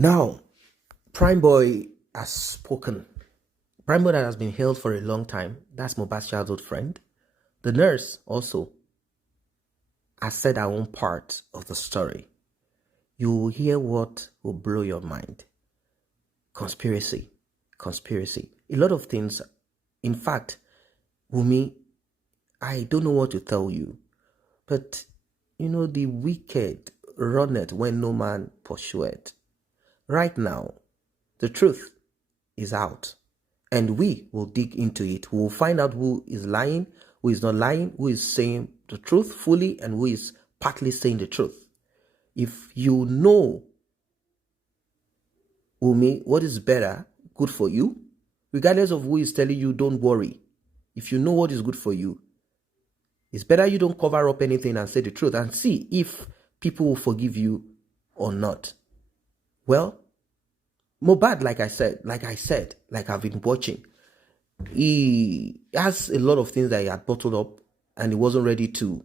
Now, Primeboy has spoken. Primeboy that has been held for a long time. That's Mohbad's childhood friend. The nurse also has said her own part of the story. You will hear what will blow your mind. Conspiracy. Conspiracy. A lot of things. In fact, Wunmi, I don't know what to tell you. But, the wicked runneth when no man pursueth. Right now, the truth is out. And we will dig into it. We will find out who is lying, who is not lying, who is saying the truth fully, and who is partly saying the truth. If you know, Wunmi, what is better, good for you, regardless of who is telling you, don't worry. If you know what is good for you, it's better you don't cover up anything and say the truth and see if people will forgive you or not. Well, Mohbad, like I've been watching, he has a lot of things that he had bottled up and he wasn't ready to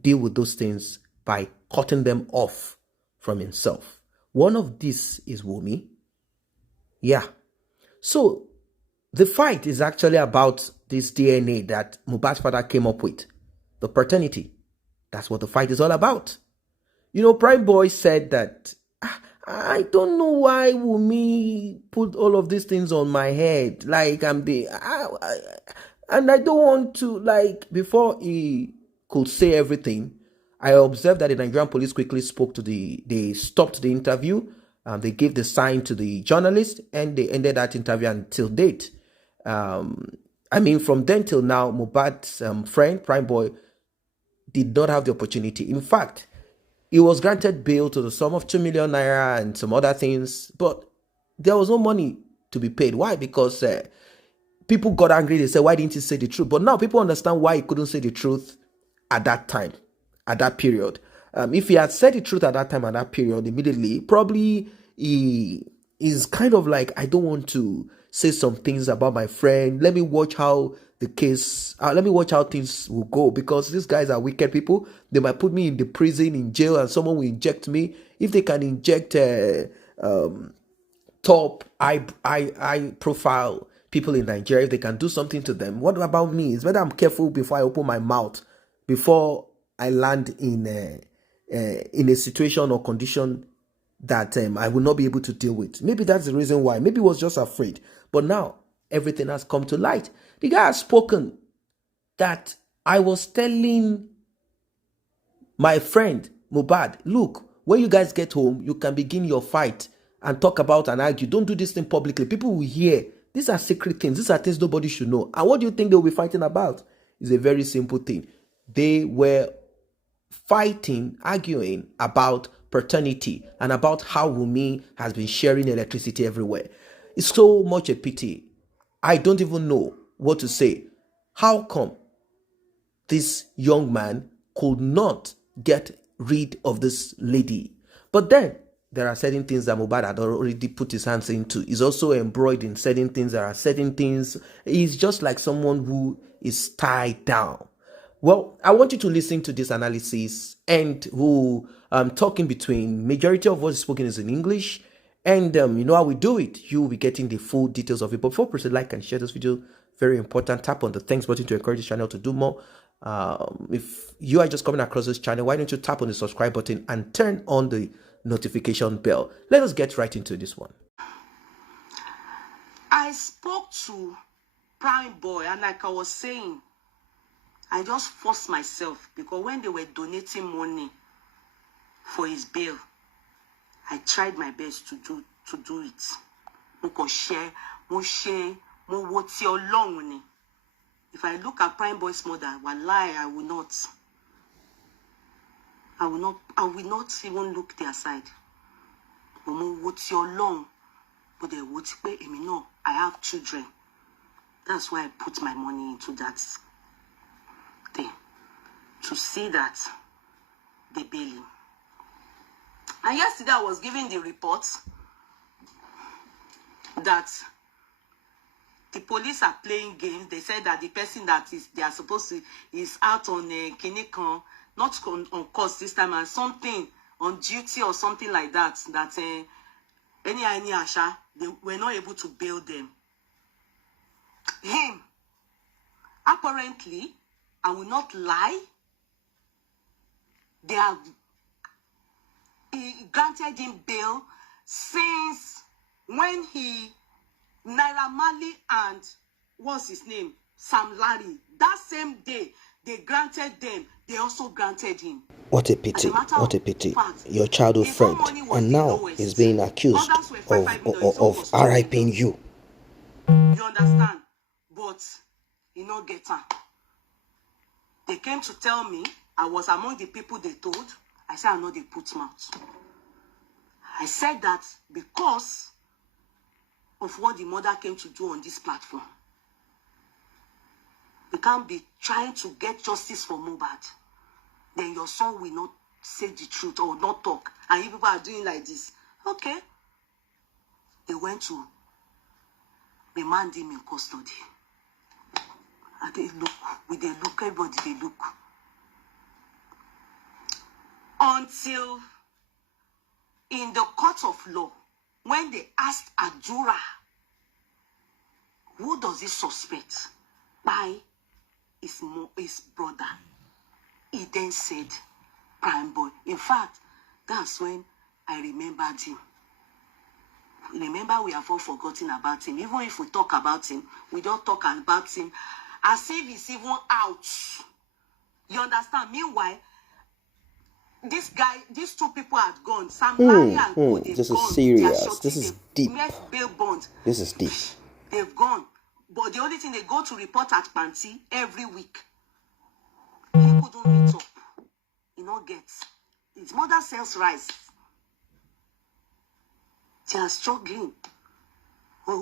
deal with those things by cutting them off from himself. One of these is Wunmi. Yeah. So the fight is actually about this DNA that Mohbad's father came up with. The paternity. That's what the fight is all about. Primeboy said that I don't know why Wunmi put all of these things on my head. Like and I don't want to, before he could say everything, I observed that the Nigerian police quickly they stopped the interview. They gave the sign to the journalist and they ended that interview until date. From then till now, Mohbad's friend, Primeboy, did not have the opportunity. In fact, he was granted bail to the sum of 2 million naira and some other things, but there was no money to be paid. Why? Because people got angry. They said, why didn't he say the truth? But now people understand why he couldn't say the truth at that time, at that period. If he had said the truth at that time, at that period, immediately, probably he is kind of like, I don't want to say some things about my friend. Let me watch how let me watch how things will go, because these guys are wicked people. They might put me in the prison, in jail, and someone will inject me. If they can inject top high profile people in Nigeria, if they can do something to them, what about me? It's better I'm careful before I open my mouth, before I land in a situation or condition that I will not be able to deal with. Maybe that's the reason why. Maybe he was just afraid. But now, everything has come to light. The guy has spoken that I was telling my friend, Mohbad, look, when you guys get home, you can begin your fight and talk about and argue. Don't do this thing publicly. People will hear. These are secret things. These are things nobody should know. And what do you think they'll be fighting about? It's a very simple thing. They were fighting, arguing about paternity and about how Wunmi has been sharing electricity everywhere. It's so much a pity. I don't even know what to say. How come this young man could not get rid of this lady? But then there are certain things that Mohbad had already put his hands into. He's also embroidered in certain things. There are certain things. He's just like someone who is tied down. Well, I want you to listen to this analysis and who talking between majority of what is spoken is in English. And you know how we do it. You will be getting the full details of it. But before proceed, like and share this video. Very important. Tap on the thanks button to encourage this channel to do more. If you are just coming across this channel, why don't you tap on the subscribe button and turn on the notification bell. Let us get right into this one. I spoke to Primeboy, and like I was saying, I just forced myself, because when they were donating money for his bail, I tried my best to do it. If I look at Primeboy's mother, wallahi, I will not even look their side. But I have children. That's why I put my money into that thing, to see that they bail him. And yesterday I was giving the report that the police are playing games. They said that the person that they are supposed to is out on a Kinikan, not on course this time, and something on duty or something like that. That any Asha, they were not able to bail them. Him, apparently, I will not lie, they have granted him bail since when Naira Marley and what's his name, Sam Larry, that same day they granted them, they also granted him. What a pity, what a pity. Your childhood friend, and now is being accused of RIPing you. You understand? But you not get her. They came to tell me I was among the people they told. I said I know they put mouth. I said that because of what the mother came to do on this platform. We can't be trying to get justice for Mohbad. Then your son will not say the truth or not talk. And you people are doing like this. Okay. They went to remand him in custody. And they look, with they look, everybody they look. Until in the court of law, when they asked Adura, who does he suspect? By his brother. He then said, Primeboy. In fact, that's when I remembered him. Remember, we have all forgotten about him. Even if we talk about him, we don't talk about him as if he's even out. You understand? Meanwhile, this guy, these two people had gone. Sam Larry and Co, this gone. is serious. This is deep. Bail bond. This is deep. They've gone. But the only thing, they go to report at Panti every week. He couldn't meet up. He not get. His mother sells rice. They are struggling. They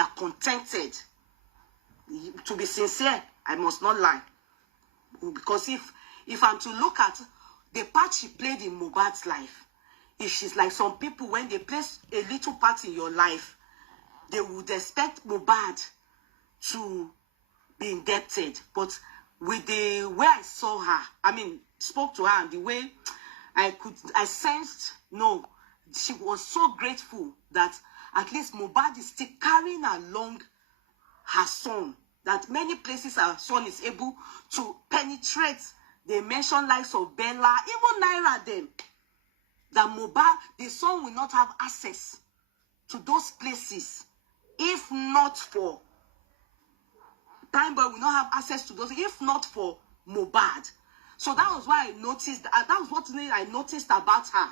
are contented. To be sincere, I must not lie. Because if I'm to look at the part she played in Mohbad's life, if she's like some people, when they place a little part in your life, they would expect Mohbad to be indebted. But with the way I saw her, spoke to her, and the way I sensed, no, she was so grateful that at least Mohbad is still carrying along her son. That many places her son is able to penetrate. They mention likes of Bella, even Naira them. That Mohbad, the son will not have access to those places. If not for Primeboy, will not have access to those, if not for Mohbad. So that was why I noticed, that was what I noticed about her.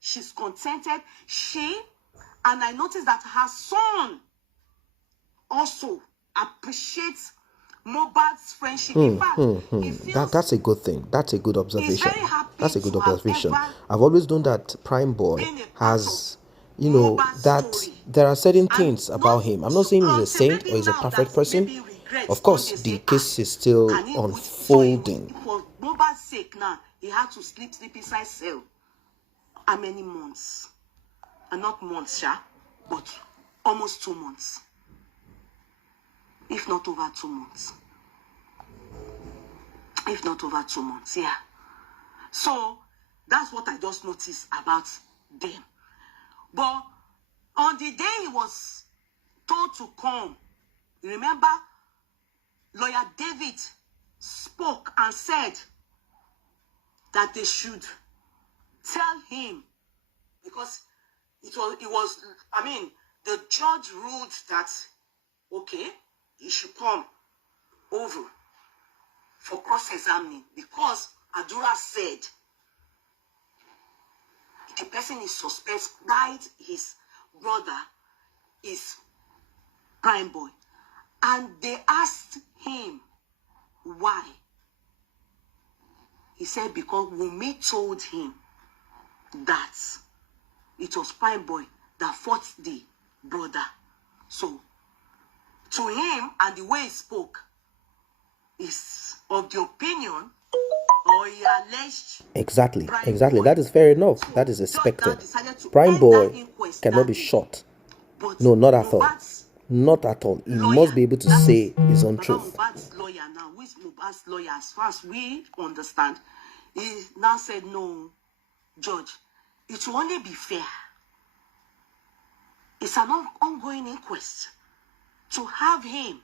She's contented. And I noticed that her son also appreciates Mohbad's friendship. In fact, that's a good thing. That's a good observation. Very happy. That's a good to observation. have I've always known that Primeboy has, Mohbad's that story. there are certain And things about him. I'm not saying he's a saint or he's a perfect person. Of course, the case is still unfolding. For Mohbad's sake now, he had to sleep inside cell. How many months? And not months, but almost 2 months. If not over 2 months. If not over 2 months, yeah. So, that's what I just noticed about them. But on the day he was told to come, remember, Lawyer David spoke and said that they should tell him, because the judge ruled that, okay, he should come over for cross-examining, because Adura said the person is suspect, right? His brother is Primeboy. And they asked him why. He said because Wunmi told him that it was Primeboy that fought the brother. So, to him, and the way he spoke, is of the opinion, or he alleged. Exactly. That is fair enough. So that is expected. Primeboy cannot be shot. No, not at all. Not at all. He must be able to say his own truth. Mohbad's lawyer now, who is Mohbad's lawyer, as far as we understand, he now said, no, Judge, it will only be fair. It's an ongoing inquest to have him,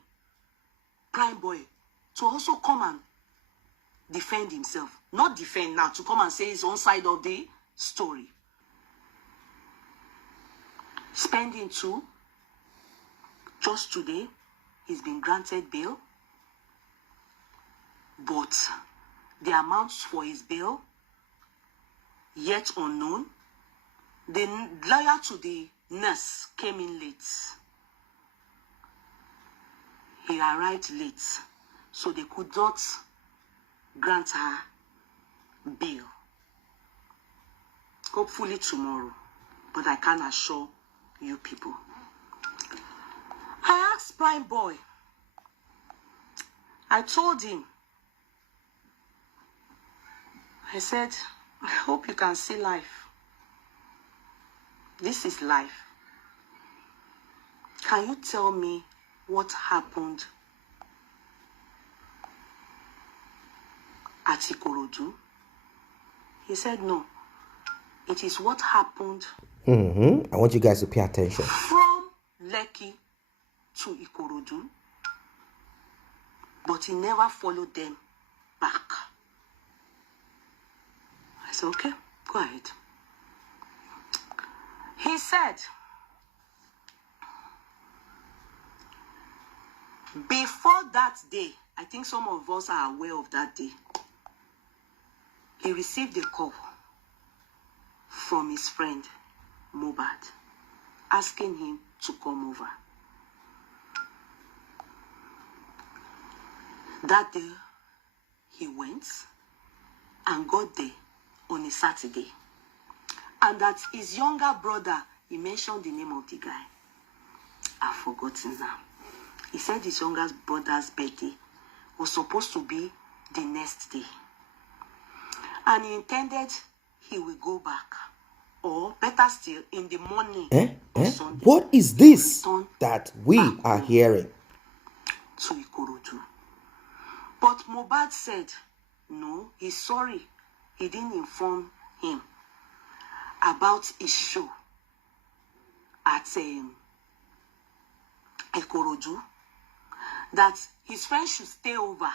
Primeboy, to also come and defend himself. Not defend now, to come and say his own side of the story. Spending two, just today, he's been granted bail. But the amounts for his bail, yet unknown. The lawyer to the nurse came in late. He arrived late, so they could not grant her bail. Hopefully tomorrow, but I can assure you people. I asked Primeboy, I told him, I said, I hope you can see life. This is life. Can you tell me what happened at Ikorodu? He said, no. It is what happened. I want you guys to pay attention. From Lekki to Ikorodu. But he never followed them back. I said, okay, go ahead. He said, before that day, I think some of us are aware of that day, he received a call from his friend, Mohbad, asking him to come over. That day, he went and got there on a Saturday. And that his younger brother, he mentioned the name of the guy. I've forgotten now. He said his younger brother's birthday was supposed to be the next day. And he intended he will go back. Or better still, in the morning on Sunday. What is this that we are hearing? To Ikorodu. But Mohbad said, no, he's sorry. He didn't inform him about his show at Ikorodu. That his friends should stay over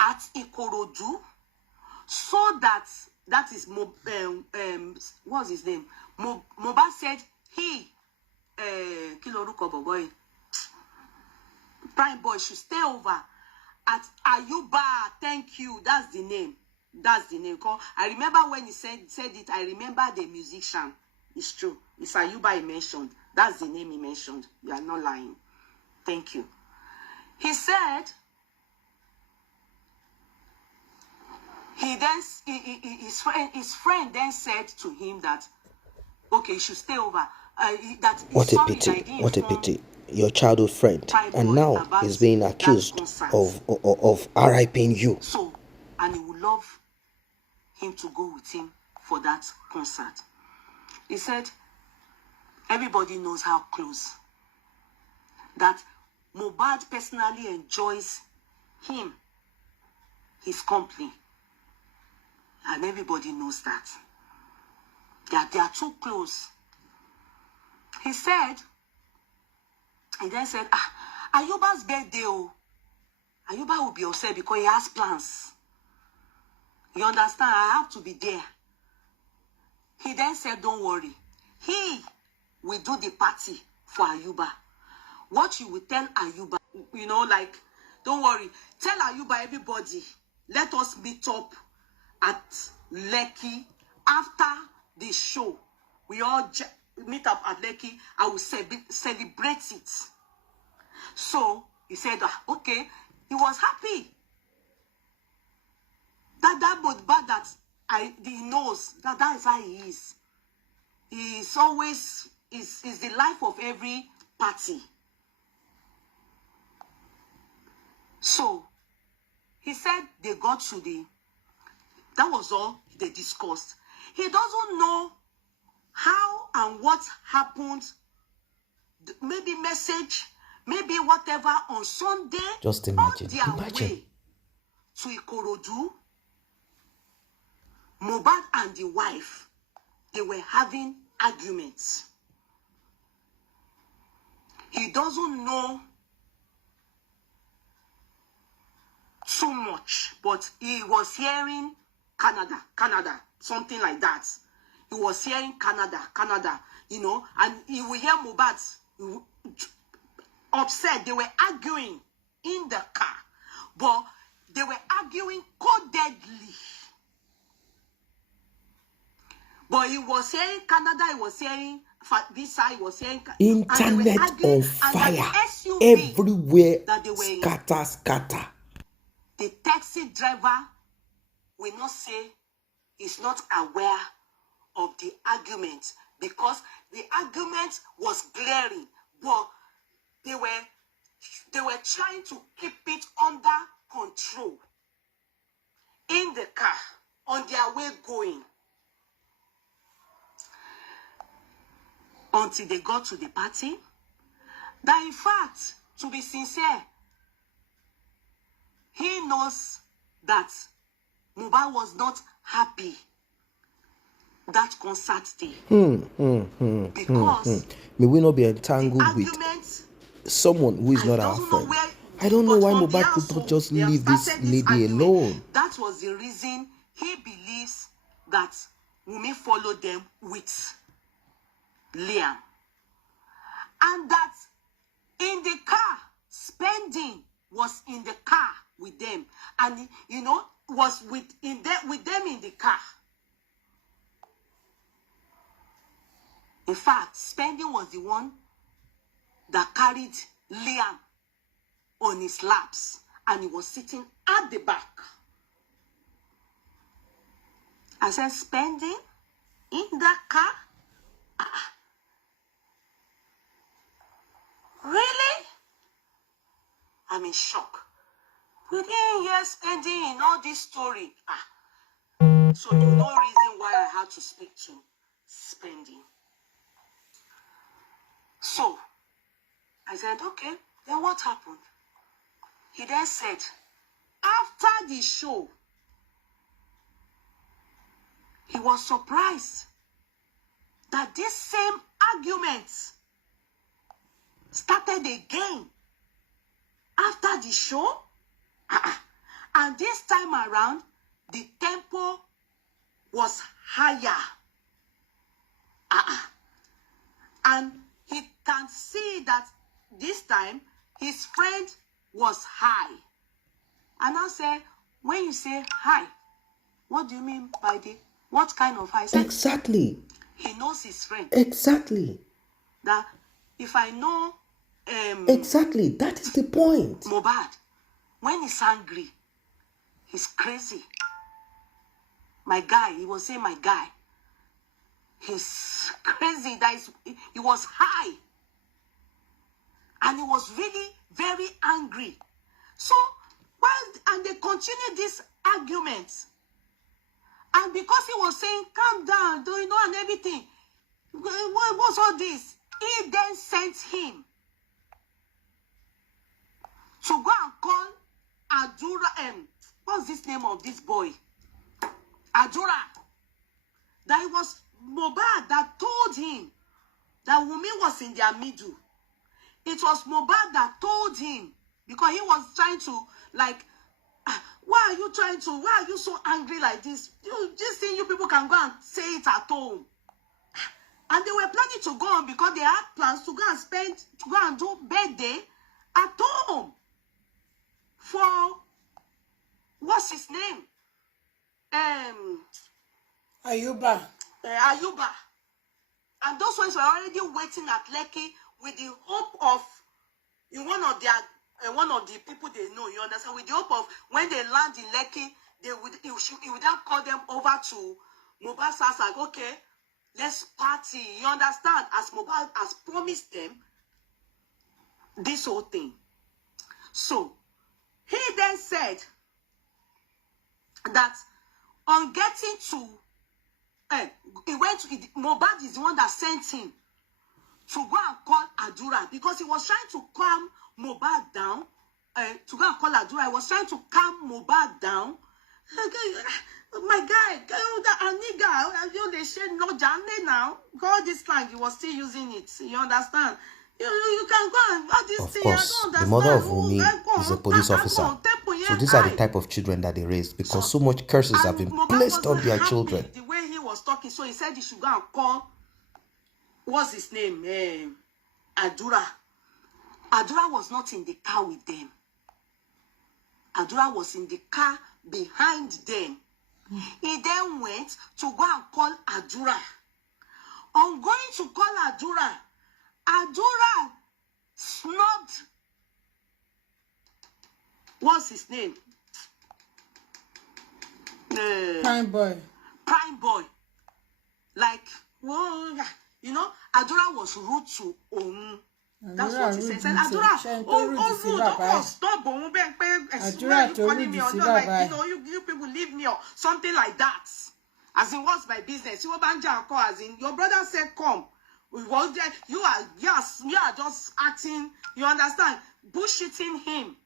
at Ikorodu so that is what's his name? Mohbad said he Primeboy should stay over at Ayuba. Thank you. That's the name. That's the name. I remember when he said it. I remember the musician. It's true. It's Ayuba he mentioned. That's the name he mentioned. You are not lying. Thank you. He said his friend then said to him that okay, you should stay over. What a pity! What a pity! Your childhood friend, and now he's being accused of RIPing you. So, and he would love him to go with him for that concert. He said everybody knows how close that Mohbad personally enjoys him, his company, and everybody knows that they are too close. He then said, Ayuba's birthday, Ayuba will be upset because he has plans. You understand? I have to be there. He then said, don't worry. He will do the party for Ayuba. What you will tell Ayuba, don't worry. Tell Ayuba, everybody, let us meet up at Lekki after the show. We all meet up at Lekki. I will celebrate it. So he said, okay. He was happy. That Mohbad that he knows that is how he is. He's always is the life of every party. So he said they got to that was all they discussed. He doesn't know how and what happened. Maybe message, maybe whatever on Sunday. Just imagine. On their way to Ikorodu, Mohbad and the wife they were having arguments. He doesn't know too much, but he was hearing Canada, something like that. He was hearing Canada, you know, and he will hear Mohbad upset. They were arguing in the car, but they were arguing codedly. But he was hearing Canada, he was hearing this side, he was hearing internet on fire everywhere. Scatter. The taxi driver will not say he's not aware of the argument because the argument was glaring, but they were trying to keep it under control in the car on their way going until they got to the party. That in fact, to be sincere, he knows that Mohbad was not happy that concert day. Because may we not be entangled with someone who is not our friend. I don't know why Mohbad could not just leave this lady alone. That was the reason he believes that Wunmi followed them with Liam. And that in the car, spending was in the car with them. And, you know, was with them in the car. In fact, spending was the one that carried Liam on his laps. And he was sitting at the back. I said, spending in that car? Really? I'm in shock. We didn't hear spending in all this story. So there's no reason why I had to speak to spending. So I said, okay, then what happened? He then said, after the show, he was surprised that this same argument started again after the show. And this time around, the tempo was higher. And he can see that this time his friend was high. And I said, when you say high, what do you mean by what kind of high? Exactly. He knows his friend. Exactly. That if I know exactly, that is the point. Mohbad, when he's angry, he's crazy. My guy, he was saying my guy. He's crazy. He was high. And he was really very angry. So, and they continued this argument. And because he was saying, calm down, do you know, and everything. What's all this? He then sent him to go and call Adura. What's this name of this boy? Adura. That it was Mohbad that told him that Wunmi was in their middle. It was Mohbad that told him, because he was trying to, like, why are you so angry like this? This thing you people can go and say it at home. And they were planning to go on because they had plans to go and do birthday at home for, what's his name? Ayuba. Ayuba. And those ones were already waiting at Lekki with the hope of, in one of the people they know, you understand, with the hope of when they land in Lekki, he would then call them over to Mohbad's house, like, okay, let's party, you understand, as Mohbad has promised them this whole thing. So he then said that on getting to, Mohbad is the one that sent him to go and call Adura, because he was trying to calm Mohbad down, to go and call Adura. He was trying to calm Mohbad down My guy, they say no Jande now. God, this slang, you was still using it. You understand? You can go and all this Of thing. course, I the don't mother understand. of Wunmi is a police officer. So these are the type of children that they raise because so much curses have been Mohbad placed on wasn't their happy children. the way he was talking, so he said he should go and call, what's his name? Adura. Adura was not in the car with them. Adura was in the car behind them. He then went to go and call Adura. On going to call Adura, Adura snubbed, what's his name? Primeboy. Primeboy. Like, whoa, you know, Adura was rude to Omu. That's what he said. He said, Adura, don't stop Omu. Adura, you calling me or not? Like, you people leave me or something like that. As in, what's my business? You as in, your brother said, come. You are just acting, you understand, bullshitting him.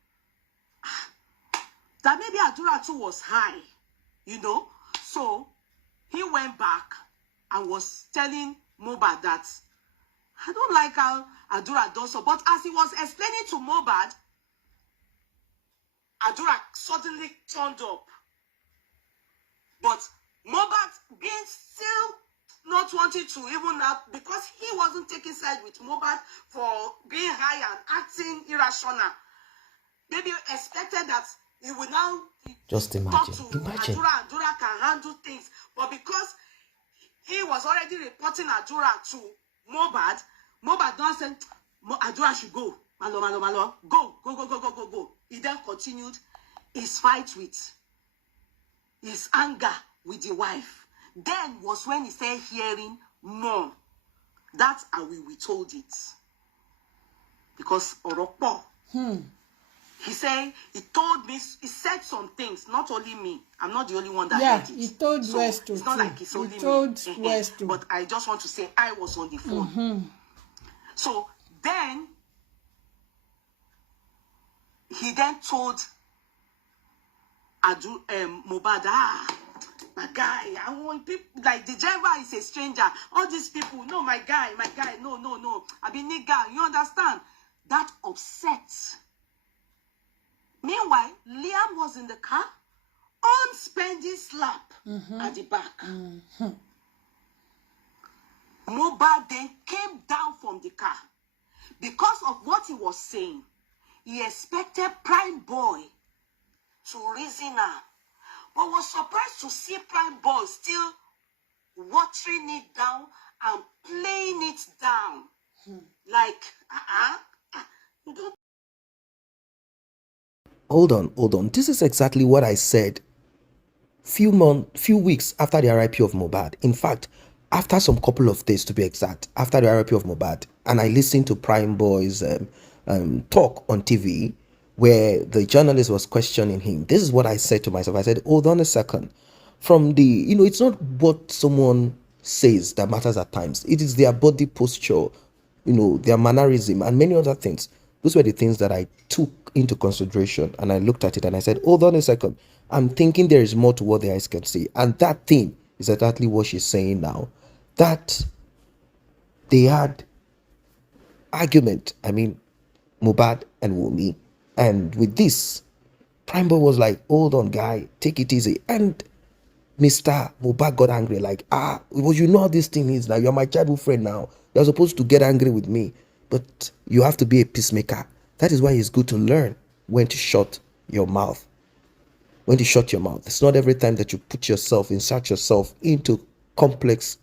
That maybe Adura too was high, So he went back and was telling Mohbad that I don't like how Adura does so. But as he was explaining to Mohbad, Adura suddenly turned up. But Mohbad being still not wanting to even have, because he wasn't taking side with Mohbad for being high and acting irrational. Maybe expected that he would now Just imagine. talk to Adura can handle things. But because he was already reporting Adura to Mohbad now said, Adura should go. Malo. Go. He then continued his fight with his anger with the wife. Then was when he started hearing more. That's how we told it. Because Oropo, he said, he told me, he said some things, not only me. I'm not the only one that heard it. He told so West it's not like it's only me. West too. But I just want to say I was on the phone. So then, he then told Mohbad, my guy, I want people, like the driver is a stranger. All these people, no, my guy, no. I be nigga, you understand? That upset. Meanwhile, Liam was in the car on spending slap at the back. Mohbad then came down from the car. Because of what he was saying, he expected Primeboy to reason her. But was surprised to see Primeboy still watering it down and playing it down. Like, you don't. Hold on. This is exactly what I said few weeks after the RIP of Mohbad. In fact, after some couple of days, to be exact, after the RIP of Mohbad, and I listened to Primeboy's talk on TV, where the journalist was questioning him. This is what I said to myself. I said, hold on a second. From the, it's not what someone says that matters at times. It is their body posture, their mannerism and many other things. Those were the things that I took into consideration, and I looked at it and I said, hold on a second. I'm thinking there is more to what the eyes can see. And that thing is exactly what she's saying now. That they had argument, Mohbad and Wunmi. And with this, Primeboy was like, hold on, guy, take it easy. And Mr. Mohbad got angry, like, well, you know how this thing is now. You're my childhood friend now. You're supposed to get angry with me. But you have to be a peacemaker. That is why it's good to learn when to shut your mouth. When to shut your mouth. It's not every time that you insert yourself into complex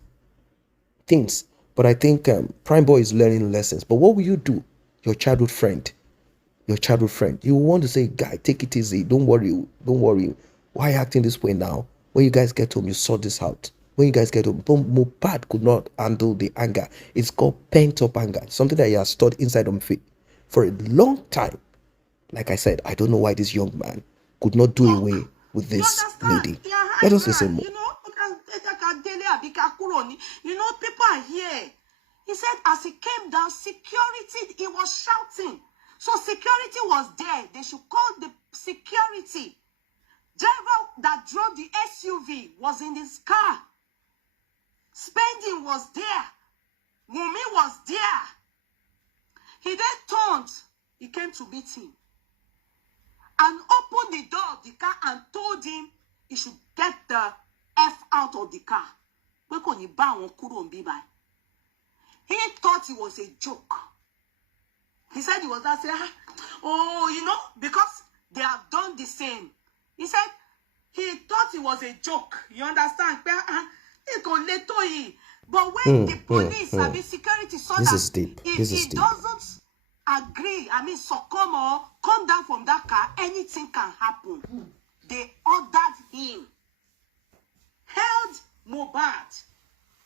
things. But I think Primeboy is learning lessons. But what will you do? Your childhood friend. You want to say, guy, take it easy. Don't worry. Why are you acting this way now? When you guys get home, you sort this out. When you guys get home, Mohbad could not handle the anger. It's called pent-up anger. Something that he has stored inside him for a long time. Like I said, I don't know why this young man could not do away with this lady. Let us listen more. People are here. He said as he came down, security, he was shouting. So security was there. They should call the security Driver that drove the SUV was in his car. Spending was there. Wunmi was there. He then turned. He came to meet him and opened the door of the car and told him he should get the F out of the car. He thought it was a joke. He said he was not saying, oh, you know, because they have done the same. He said he thought it was a joke. You understand? But when the police and the security saw This that is deep. if This is he deep. doesn't agree, succumb or come down from that car, anything can happen. They ordered him, held Mohbad,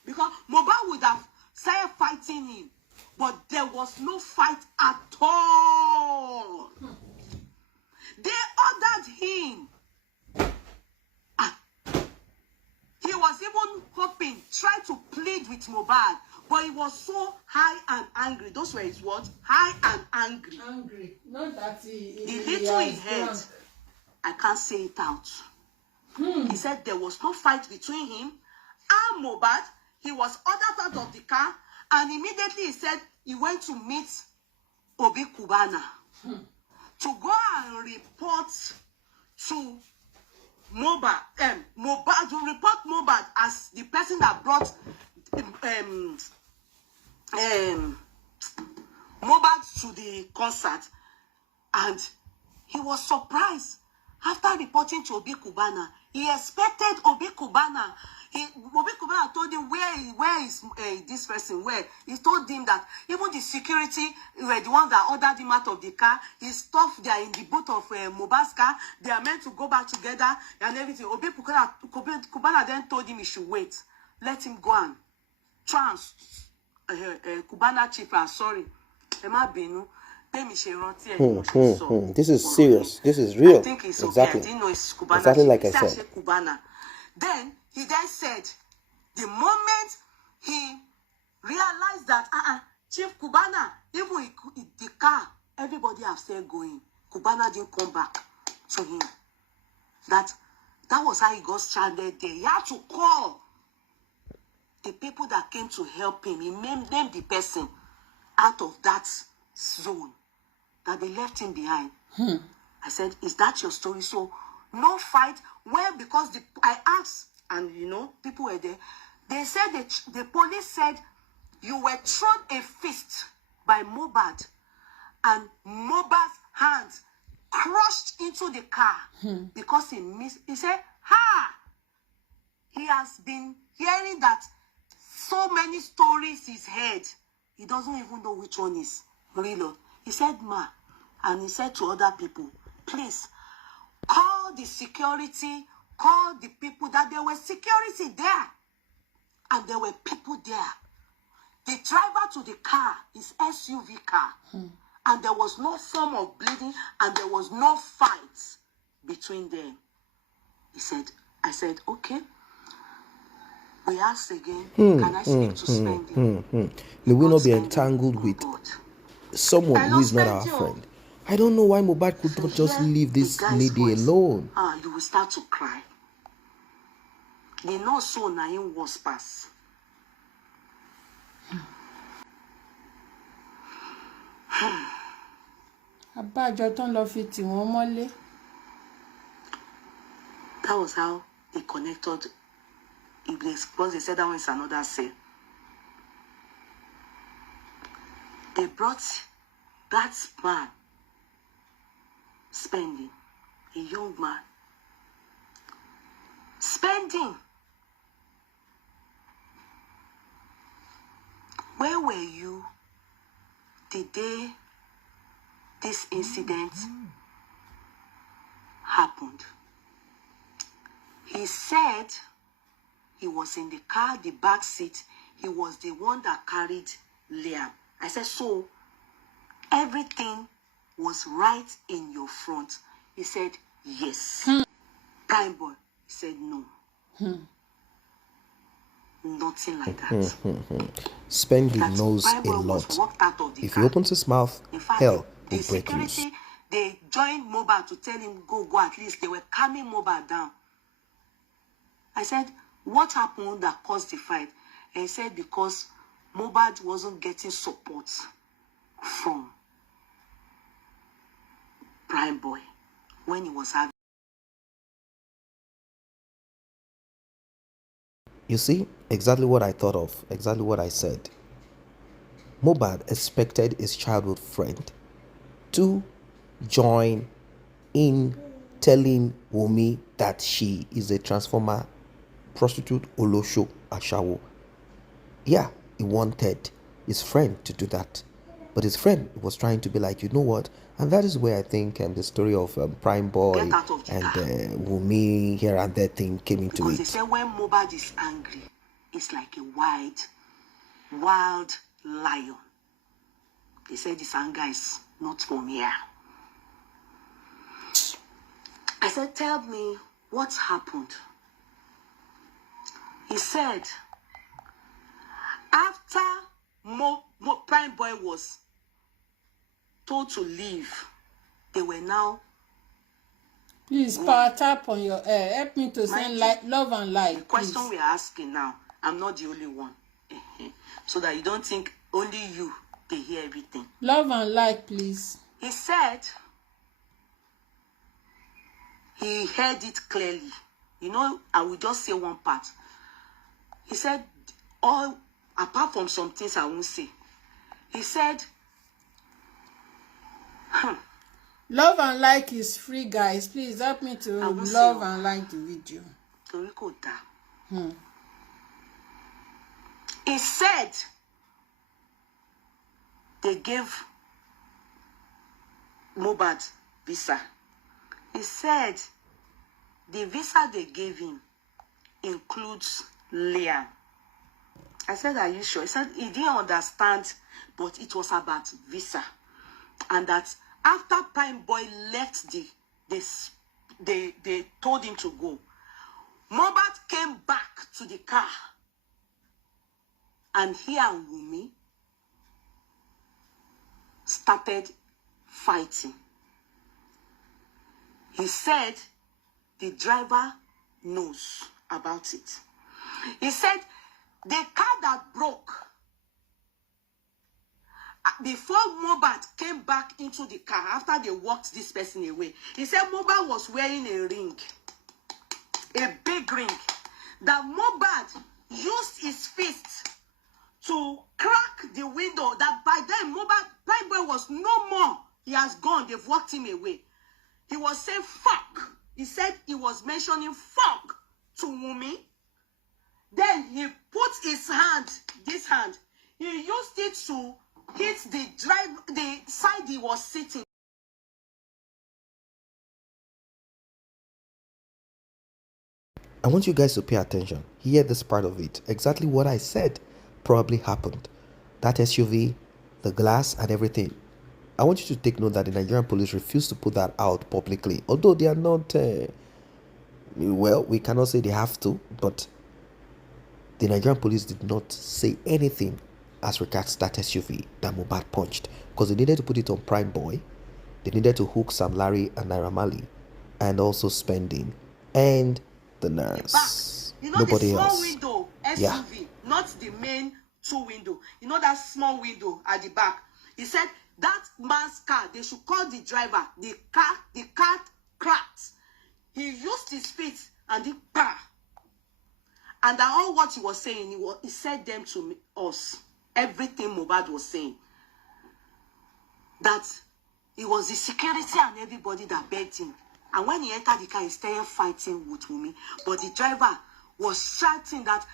because Mohbad would have started fighting him, but there was no fight at all. They ordered him. He was even hoping, try to plead with Mohbad, but he was so high and angry. Those were his words, high and angry. Angry. Not that he The little he had, I can't say it out. He said there was no fight between him and Mohbad. He was ordered out of the car, and immediately he said he went to meet Obi Kubana to go and report to Mohbad, to report Mohbad as the person that brought Mohbad to the concert. And he was surprised after reporting to Obi Kubana. He expected Obi Kubana. Obi Kubana told him, where is this person? Where? He told him that even the security were the ones that ordered him out of the car. His stuff, they are in the boot of Mohbad's car. They are meant to go back together and everything. Obi Kubana then told him he should wait. Let him go and Kubana chief, sorry. This is serious. This is real. I think it's exactly. Okay. I didn't know it's Kubana. Exactly chief. like I said. Kubana. Then he then said, the moment he realized that Chief Kubana, even the car, everybody have started going. Kubana didn't come back to him. That was how he got stranded there. He had to call the people that came to help him. He named the person out of that zone that they left him behind. I said, is that your story? So no fight. Well, because I asked, and people were there. They said the police said you were thrown a fist by Mohbad, and Mohbad's hands crushed into the car because he missed. He said, he has been hearing that so many stories he's heard. He doesn't even know which one is real. He said, and he said to other people, please, call the security, call the people, that there was security there. And there were people there. The driver to the car, his SUV car. And there was no form of bleeding, and there was no fight between them. I said, okay. We asked again, can I speak to Spending? May we not be entangled with someone who is not our friend. I don't know why Mohbad could not just leave this lady alone. You will start to cry. They know so na him was pass. Abájọ tán lọ fi tì wọ́n mọ́lé. That was how they connected. Because they said that one is another cell. They brought that man, Spending, a young man. Spending. Where were you the day this incident happened? He said he was in the car, the back seat. He was the one that carried Liam. I said, so everything was right in your front? He said, yes. Primeboy, he said, no. Nothing like that. Spending knows a lot. If he opens his mouth, hell will break loose. They joined Mohbad to tell him, go, at least. They were calming Mohbad down. I said, what happened that caused the fight? And he said, because Mohbad wasn't getting support from Primeboy when he was having. You see, exactly what I thought of, exactly what I said. Mohbad expected his childhood friend to join in telling Wunmi that she is a transformer prostitute Olosho Ashawo. Yeah, he wanted his friend to do that. But his friend was trying to be like, you know what? And that is where I think the story of Primeboy and Wunmi here and there thing came into because it. They say when Mohbad is angry, it's like a wild lion. They say this anger is not from here. I said, tell me what happened. He said, after Primeboy was told to leave, they were now. Please power tap on your help me to send love and light. The question we are asking now, I'm not the only one. So that you don't think only you, they hear everything. Love and light, please. He said he heard it clearly. You know, I will just say one part. He said, all apart from some things I won't say. He said, love and like is free, guys. Please help me to love and like the video. He said they gave Mohbad visa. He said the visa they gave him includes Liam. I said, are you sure? He said he didn't understand, but it was about visa. And that after Primeboy left they told him to go. Mohbad came back to the car. And he and Wunmi started fighting. He said the driver knows about it. He said the car that broke, before Mohbad came back into the car, after they walked this person away, he said Mohbad was wearing a ring, a big ring, that Mohbad used his fist to crack the window, that by then Primeboy was no more. He has gone. They've walked him away. He was saying fuck. He said he was mentioning fuck to Wunmi. Then he put his hand, this hand, he used it to hit the side he was sitting. I want you guys to pay attention. Hear this part of it. Exactly what I said probably happened. That SUV, the glass and everything. I want you to take note that the Nigerian police refused to put that out publicly. Although they are not, well, we cannot say they have to, but the Nigerian police did not say anything as regards that SUV that Mohbad punched. Because they needed to put it on Primeboy. They needed to hook Sam Larry and Naira Marley. And also Spending. And the nurse. You know, nobody the small else. window SUV, Yeah. not the main two window. You know that small window at the back. He said that man's car, they should call the driver. The car cracked. He used his feet and he bah. And all what he was saying, he said them to us. Everything Mohbad was saying. That it was the security and everybody that begged him. And when he entered the car, he started fighting with Wunmi. But the driver was shouting that,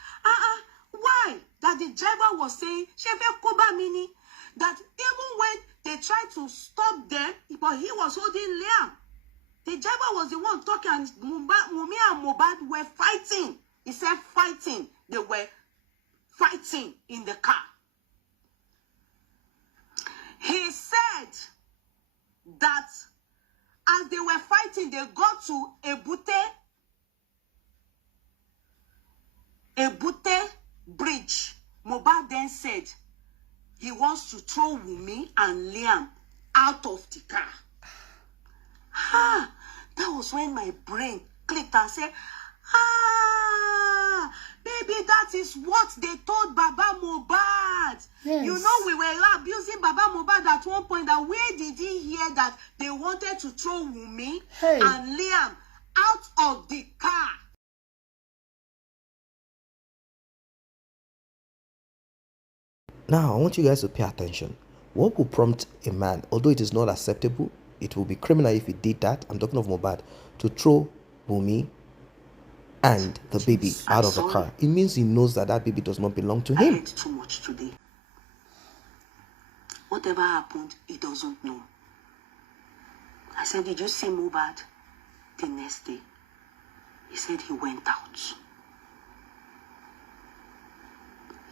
why? That the driver was saying, Shefe Koba Mini, that even when they tried to stop them, but he was holding Liam. The driver was the one talking, and Wunmi and Mohbad were fighting. He said fighting. They were fighting in the car. He said that as they were fighting, they got to Ebute bridge. Mohbad then said he wants to throw Wunmi and Liam out of the car. That was when my brain clicked and said, baby, that is what they told Baba Mohbad. Yes. You know, we were abusing Baba Mohbad at one point. That where did he hear that they wanted to throw Wunmi and Liam out of the car? Now, I want you guys to pay attention. What will prompt a man, although it is not acceptable, it will be criminal if he did that, I'm talking of Mohbad, to throw Wunmi and the baby out of the car? It means he knows that that baby does not belong to him. I ate too much today. Whatever happened, he doesn't know. I said, did you see Mohbad? The next day, he said he went out.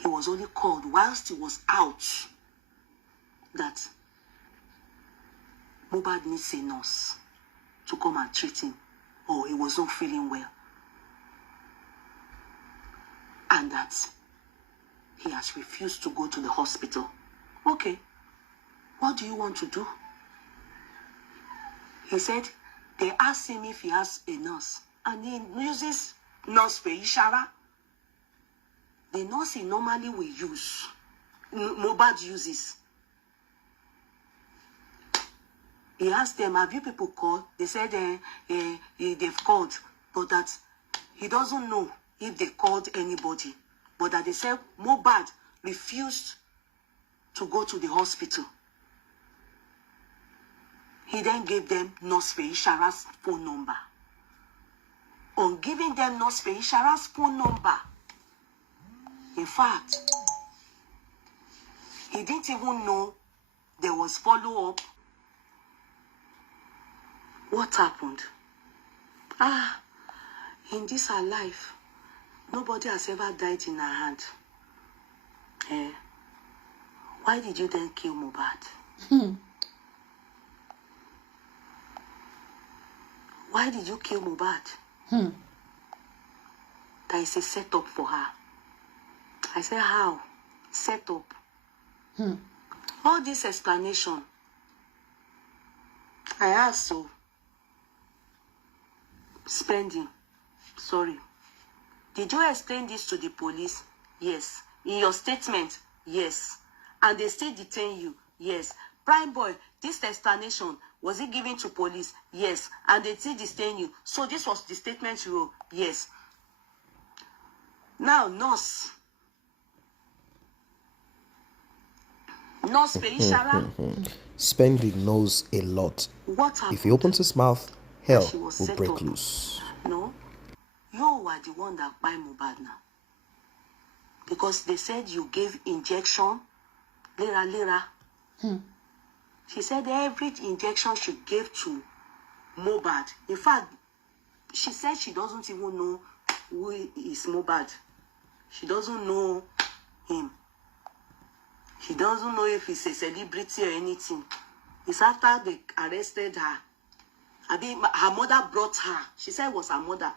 He was only called whilst he was out that Mohbad needs a nurse to come and treat him, or he was not feeling well. And that he has refused to go to the hospital. Okay, what do you want to do? He said they asked him if he has a nurse, and he uses nurse for Ishara. The nurse he normally will use, Mohbad uses. He asked them, have you people called? They said they've called, but that he doesn't know if they called anybody. But that they said Mohbad refused to go to the hospital. He then gave them Nurse Ishara's phone number. On giving them Nurse Ishara's phone number, in fact, he didn't even know there was follow-up. What happened? In this our life, nobody has ever died in our hand. Why did you then kill Mohbad? Why did you kill Mohbad? There is a setup for her. I said, how? Set up. All this explanation. I asked, so spending. Sorry. Did you explain this to the police? Yes. In your statement? Yes. And they still detain you? Yes. Primeboy, this explanation, was it given to police? Yes. And they still detain you. So this was the statement you wrote? Yes. Now, nurse. Nurse Ishara. Spending knows a lot. What happened? If he opens his mouth, hell will break up. loose. No, you were the one that buy Mohbad now. Because they said you gave injection, lira. She said every injection she gave to Mohbad. In fact, she said she doesn't even know who is Mohbad. She doesn't know him. She doesn't know if he's a celebrity or anything. It's after they arrested her. I mean, her mother brought her. She said it was her mother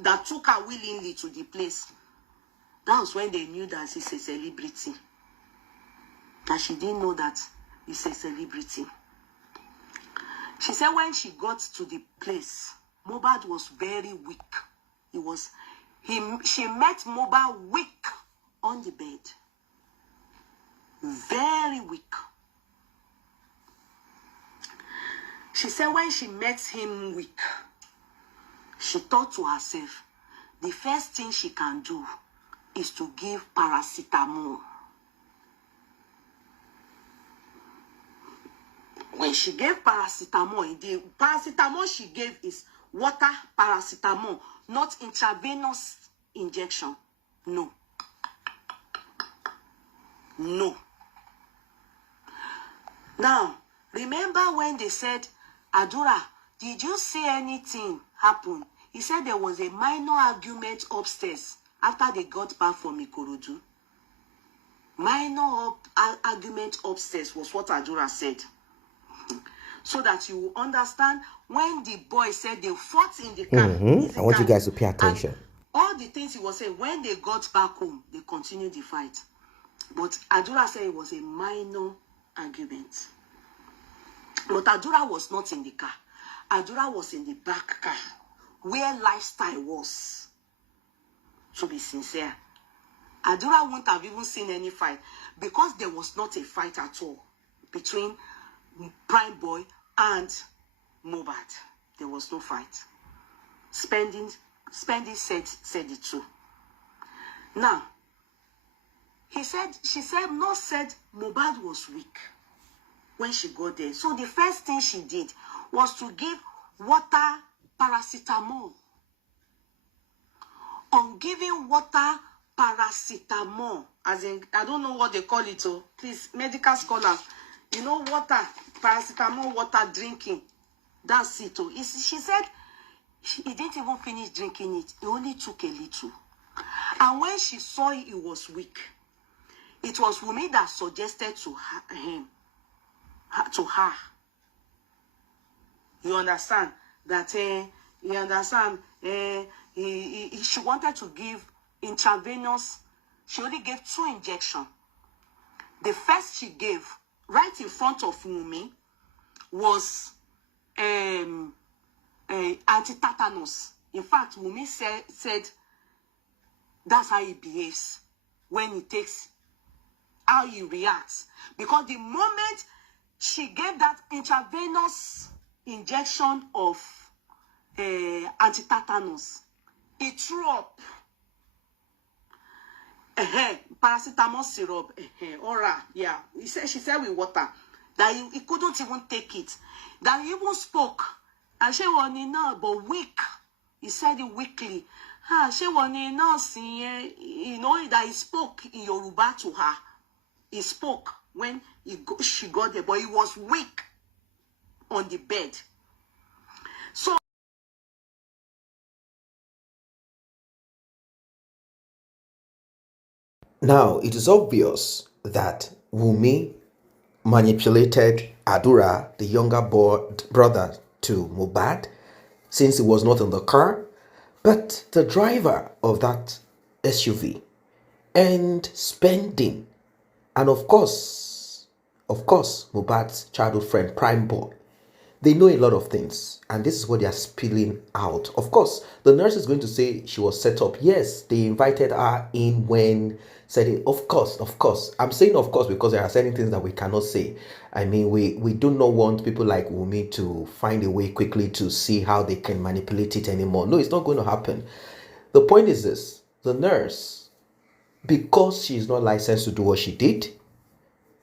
that took her willingly to the place. That was when they knew that he's a celebrity. And she didn't know that he's a celebrity. She said when she got to the place, Mohbad was very weak. She met Mohbad weak on the bed. Very weak. She said when she met him weak, she thought to herself, the first thing she can do is to give paracetamol. When she gave paracetamol, the paracetamol she gave is water paracetamol, not intravenous injection. No. Now, remember when they said, Adura, did you see anything happen? He said there was a minor argument upstairs after they got back from Ikorodu. Minor argument upstairs was what Adura said. So that you will understand when the boy said they fought in the car. I want you guys to pay attention. All the things he was saying, when they got back home, they continued the fight. But Adura said it was a minor argument. But Adura was not in the car. Adura was in the back car where lifestyle was. To be sincere, Adura wouldn't have even seen any fight because there was not a fight at all between Primeboy and Mohbad. There was no fight. Spending said it too. Now, she said Mohbad was weak when she got there. So the first thing she did was to give water paracetamol. On giving water paracetamol, as in, I don't know what they call it, oh, please, medical scholars, you know, water, paracetamol, water drinking, that's it. Oh. She said he didn't even finish drinking it, he only took a little. And when she saw he was weak, it was Wunmi that suggested to her. You understand? That, she wanted to give intravenous. She only gave 2 injections. The first she gave, right in front of Wunmi, was anti-tetanus. In fact, Wunmi said that's how he behaves when he takes, how he reacts. Because the moment she gave that intravenous injection of anti-tetanus, he threw up. Paracetamol syrup, aura, yeah. She said with water that he couldn't even take it. That he even spoke. And she was enough, but weak. He said it weakly. She was enough, you know, that he spoke in Yoruba to her. He spoke when she got there, but he was weak on the bed. So now, it is obvious that Wunmi manipulated Adura, the younger brother to Mohbad, since he was not in the car, but the driver of that SUV, and spending, and of course, Mohbad's childhood friend, Primeboy. They know a lot of things, and this is what they are spilling out. Of course, the nurse is going to say she was set up. Yes, they invited her in when said it. Of course. I'm saying of course because there are certain things that we cannot say. I mean, we do not want people like Wunmi to find a way quickly to see how they can manipulate it anymore. No, it's not going to happen. The point is this: the nurse, because she is not licensed to do what she did,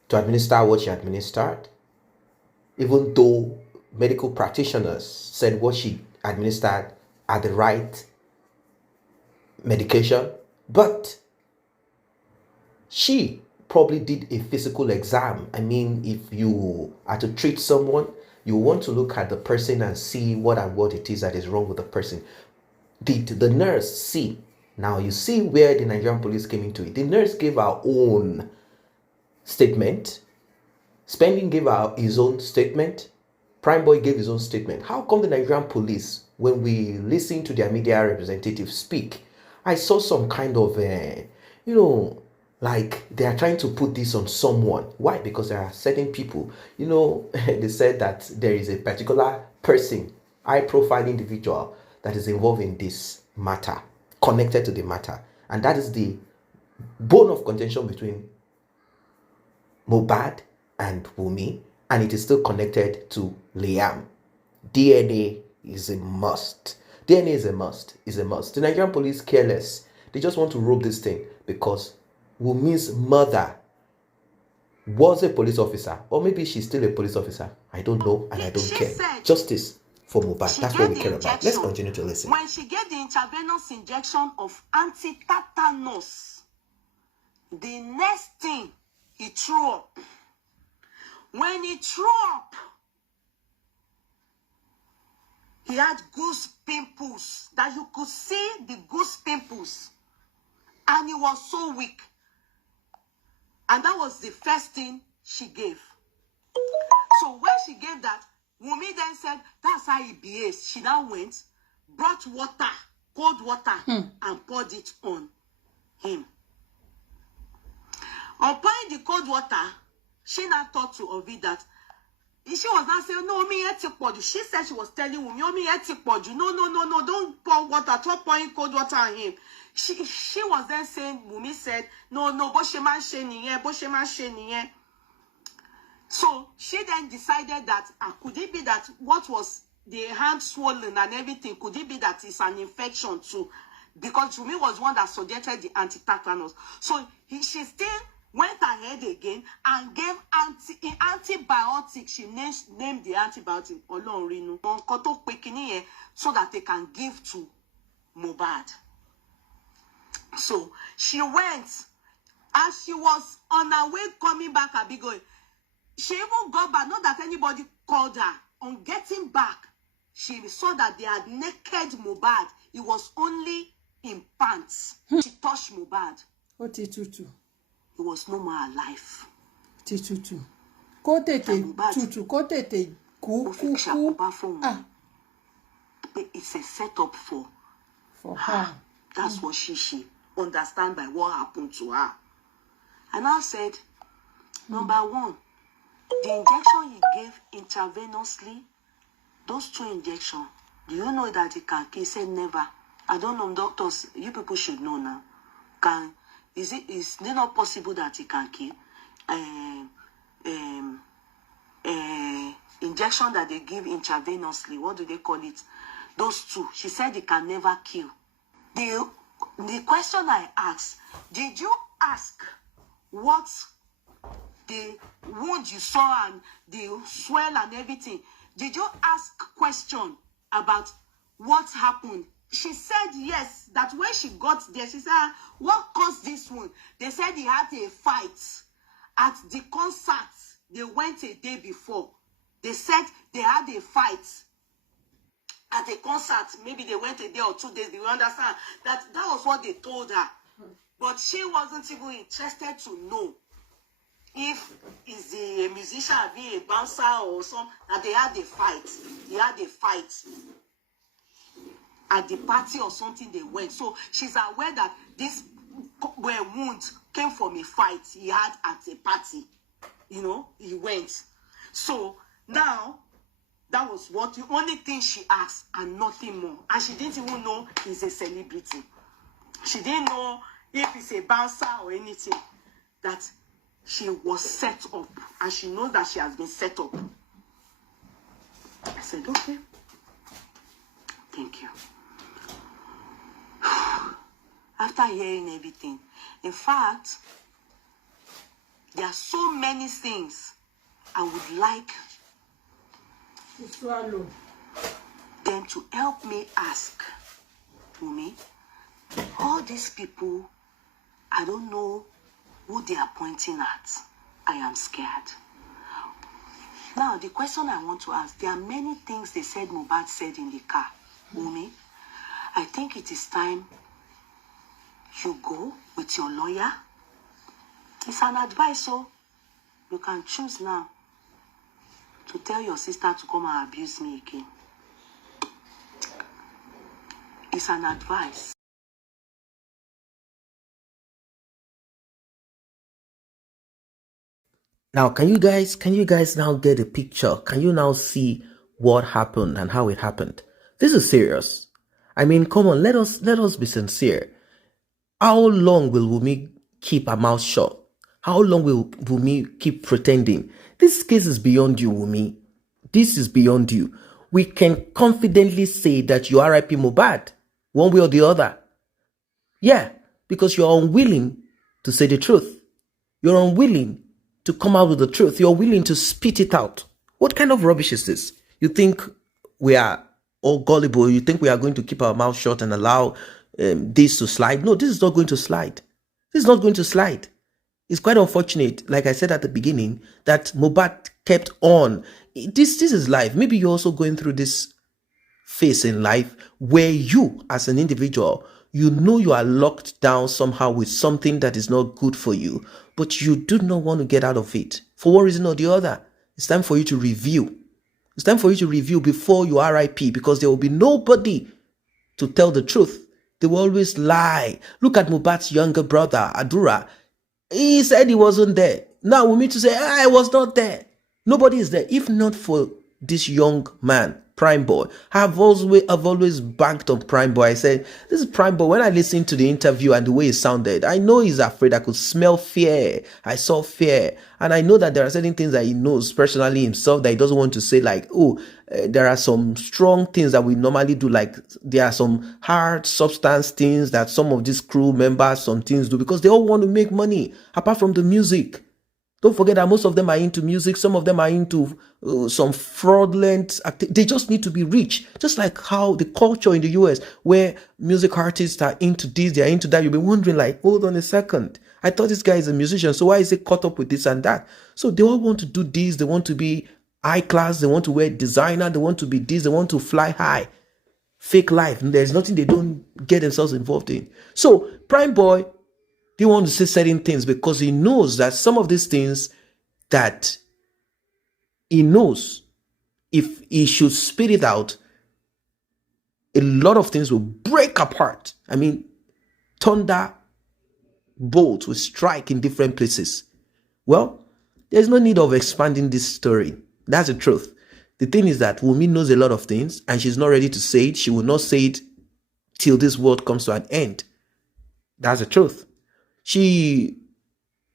to administer what she administered, even though medical practitioners said what she administered are the right medication, but she probably did a physical exam. I mean, if you are to treat someone, you want to look at the person and see what it is that is wrong with the person. Did the nurse see? Now you see where the Nigerian police came into it. The nurse gave her own statement. Spending gave his own statement. Primeboy gave his own statement. How come the Nigerian police, when we listen to their media representatives speak, I saw some kind of, like they are trying to put this on someone. Why? Because there are certain people, they said that there is a particular person, high-profile individual that is involved in this matter, connected to the matter. And that is the bone of contention between Mohbad and Wunmi, and it is still connected to Liam. DNA is a must. DNA is a must. The Nigerian police careless. They just want to rope this thing because Wunmi's mother was a police officer, or maybe she's still a police officer. I don't know, and I don't care. Justice for Mohbad. That's what we care about. Let's continue to listen. When she get the intravenous injection of anti-tetanus, the next thing, he threw up. When he threw up, he had goose pimples, that you could see the goose pimples. And he was so weak. And that was the first thing she gave. So when she gave that, Wunmi then said, that's how he behaves. She now went, brought water, cold water, and poured it on him. On pouring the cold water, she now thought to Ovi that She was not saying, no, me etipodu. She said she was telling Wunmi, me etipodu. No, don't pour water, stop pouring cold water on him. She was then saying, Wunmi said, no, bo she man she niye. So she then decided that, could it be that what was the hand swollen and everything, could it be that it's an infection too? Because Wunmi was one that suggested the anti-tetanus. So she still went ahead again and gave antibiotics. She named the antibiotic Olorinu so that they can give to Mohbad. So she went, as she was on her way coming back, Abigail, she even got back, not that anybody called her. On getting back, she saw that they had naked Mohbad. It was only in pants. She touched Mohbad. Ó ti tutù. He was no more alive. Ti tutù. Kó tètè tutù, kó tètè kú. It's a setup for her. That's what she understand by what happened to her. And I said, number one, the injection he gave intravenously, those 2 injections, do you know that it can kill? He said never. I don't know, doctors, you people should know now. Is it not possible that it can kill? Injection that they give intravenously, what do they call it? Those 2. She said it can never kill. The question I asked, did you ask what the wound you saw and the swell and everything? Did you ask question about what happened? She said yes, that when she got there, she said, what caused this wound? They said he had a fight at the concert. They went a day before. They said they had a fight at a concert. Maybe they went a day or 2 days. Do you understand? That was what they told her. But she wasn't even interested to know if is a musician, be a bouncer or something. That they had a fight. They had a fight at the party or something they went. So she's aware that this wound came from a fight he had at a party. You know, he went. So now, that was what the only thing she asked and nothing more. And she didn't even know he's a celebrity. She didn't know if he's a bouncer or anything. That she was set up. And she knows that she has been set up. I said, okay. Thank you. After hearing everything, in fact, there are so many things I would like them to help me ask Wunmi. All these people, I don't know who they are pointing at. I am scared. Now, the question I want to ask, there are many things they said Mohbad said in the car. Wunmi, I think it is time you go with your lawyer. It's an advice, so you can choose now to tell your sister to come and abuse me again. It's an advice. Now, can you guys now get a picture? Can you now see what happened and how it happened? This is serious. I mean, come on, let us be sincere. How long will Wunmi keep her mouth shut? How long will Wunmi keep pretending? This case is beyond you, Wunmi. This is beyond you. We can confidently say that you RIP Mohbad, one way or the other. Yeah, because you're unwilling to say the truth. You're unwilling to come out with the truth. You're willing to spit it out. What kind of rubbish is this? You think we are all gullible? You think we are going to keep our mouth shut and allow this to slide? No, this is not going to slide. This is not going to slide. It's quite unfortunate, like I said at the beginning, that Mohbad kept on. This is life. Maybe you're also going through this phase in life where you, as an individual, you know you are locked down somehow with something that is not good for you, but you do not want to get out of it. For one reason or the other, it's time for you to review. It's time for you to review before you RIP, because there will be nobody to tell the truth. They will always lie. Look at Mohbad's younger brother, Adura. He said he wasn't there. Now we need to say, I was not there. Nobody is there. If not for this young man, Primeboy, I've always banked on Primeboy. I said, this is Primeboy. When I listened to the interview and the way it sounded, I know he's afraid. I could smell fear. I saw fear. And I know that there are certain things that he knows personally himself that he doesn't want to say, like, there are some strong things that we normally do. Like, there are some hard substance things that some of these crew members, some things do because they all want to make money apart from the music. Don't forget that most of them are into music. Some of them are into some fraudulent they just need to be rich. Just like how the culture in the US, where music artists are into this, they're into that. You'll be wondering, like, hold on a second. I thought this guy is a musician, so why is he caught up with this and that? So they all want to do this. They want to be high class. They want to wear designer. They want to be this. They want to fly high. Fake life. There's nothing they don't get themselves involved in. So Primeboy, he wants to say certain things because he knows that some of these things that he knows, if he should spit it out, a lot of things will break apart. I mean, thunder bolts will strike in different places. Well, there's no need of expanding this story. That's the truth. The thing is that Wunmi knows a lot of things and she's not ready to say it. She will not say it till this world comes to an end. That's the truth. She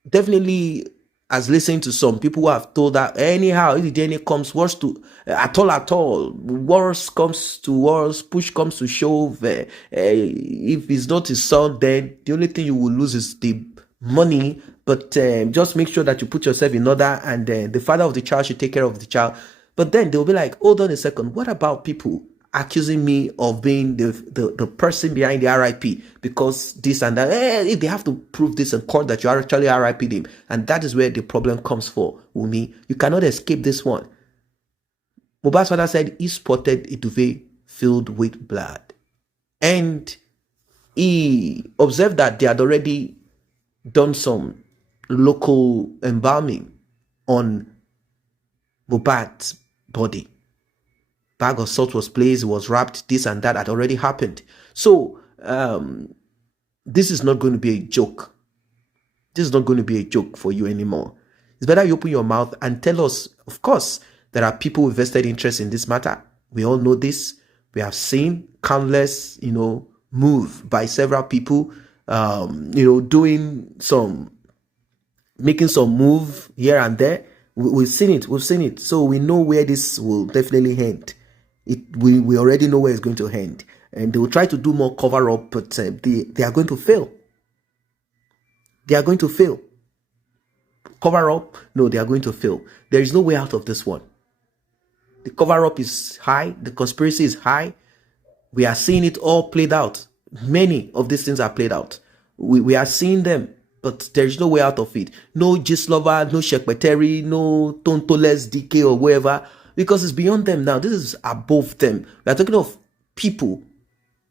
definitely has listened to some people who have told her, anyhow, if the DNA comes worst to at all, worst comes to worst, push comes to shove. If it's not his son, then the only thing you will lose is the money. But just make sure that you put yourself in order, and the father of the child should take care of the child. But then they'll be like, hold on a second, what about people accusing me of being the person behind the RIP because this and that? If they have to prove this in court that you actually RIP'd him, and that is where the problem comes for Wunmi. You cannot escape this one. Mohbad's father said he spotted a duvet filled with blood, and he observed that they had already done some local embalming on Mohbad's body. Bag of salt was placed, it was wrapped, this and that had already happened. So this is not going to be a joke. This is not going to be a joke for you anymore. It's better you open your mouth and tell us. Of course, there are people with vested interest in this matter. We all know this. We have seen countless, move by several people, making some move here and there. We've seen it. So we know where this will definitely end. We already know where it's going to end. And they will try to do more cover up, but they are going to fail. They are going to fail. Cover up? No, they are going to fail. There is no way out of this one. The cover up is high. The conspiracy is high. We are seeing it all played out. Many of these things are played out. We are seeing them, but there is no way out of it. No Gislova, no Shekpeteri, no Tontoles, DK or whoever, because it's beyond them now. This is above them. We are talking of people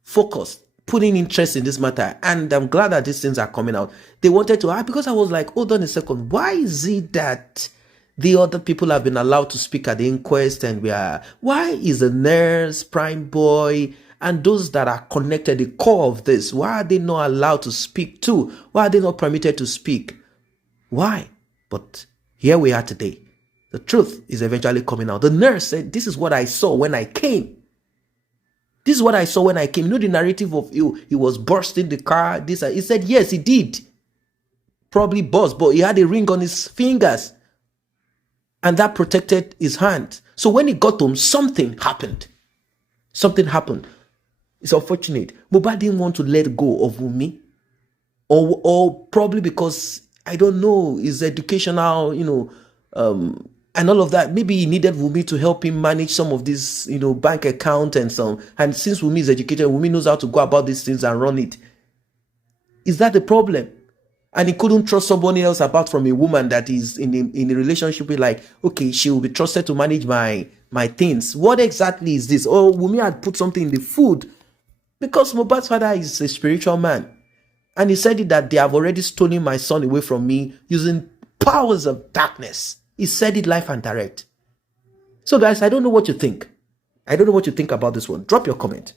focused, putting interest in this matter, and I'm glad that these things are coming out. They wanted to, because I was like, hold on a second, why is it that the other people have been allowed to speak at the inquest, and why is the nurse, Primeboy, and those that are connected, the core of this, why are they not allowed to speak too? Why are they not permitted to speak? Why? But here we are today. The truth is eventually coming out. The nurse said, this is what I saw when I came. This is what I saw when I came. You know the narrative of he was bursting the car. He said, yes, he did. Probably burst, but he had a ring on his fingers. And that protected his hand. So when he got home, something happened. Something happened. It's unfortunate. Mohbad didn't want to let go of Wunmi. Or probably because, I don't know, his educational, and all of that. Maybe he needed Wunmi to help him manage some of this, bank account and some. And since Wunmi is educated, Wunmi knows how to go about these things and run it. Is that the problem? And he couldn't trust somebody else apart from a woman that is in a relationship with, like, okay, she will be trusted to manage my things. What exactly is this? Oh, Wunmi had put something in the food. Because Mohbad's father is a spiritual man. And he said that they have already stolen my son away from me using powers of darkness. He said it live and direct. So guys, I don't know what you think. I don't know what you think about this one. Drop your comment.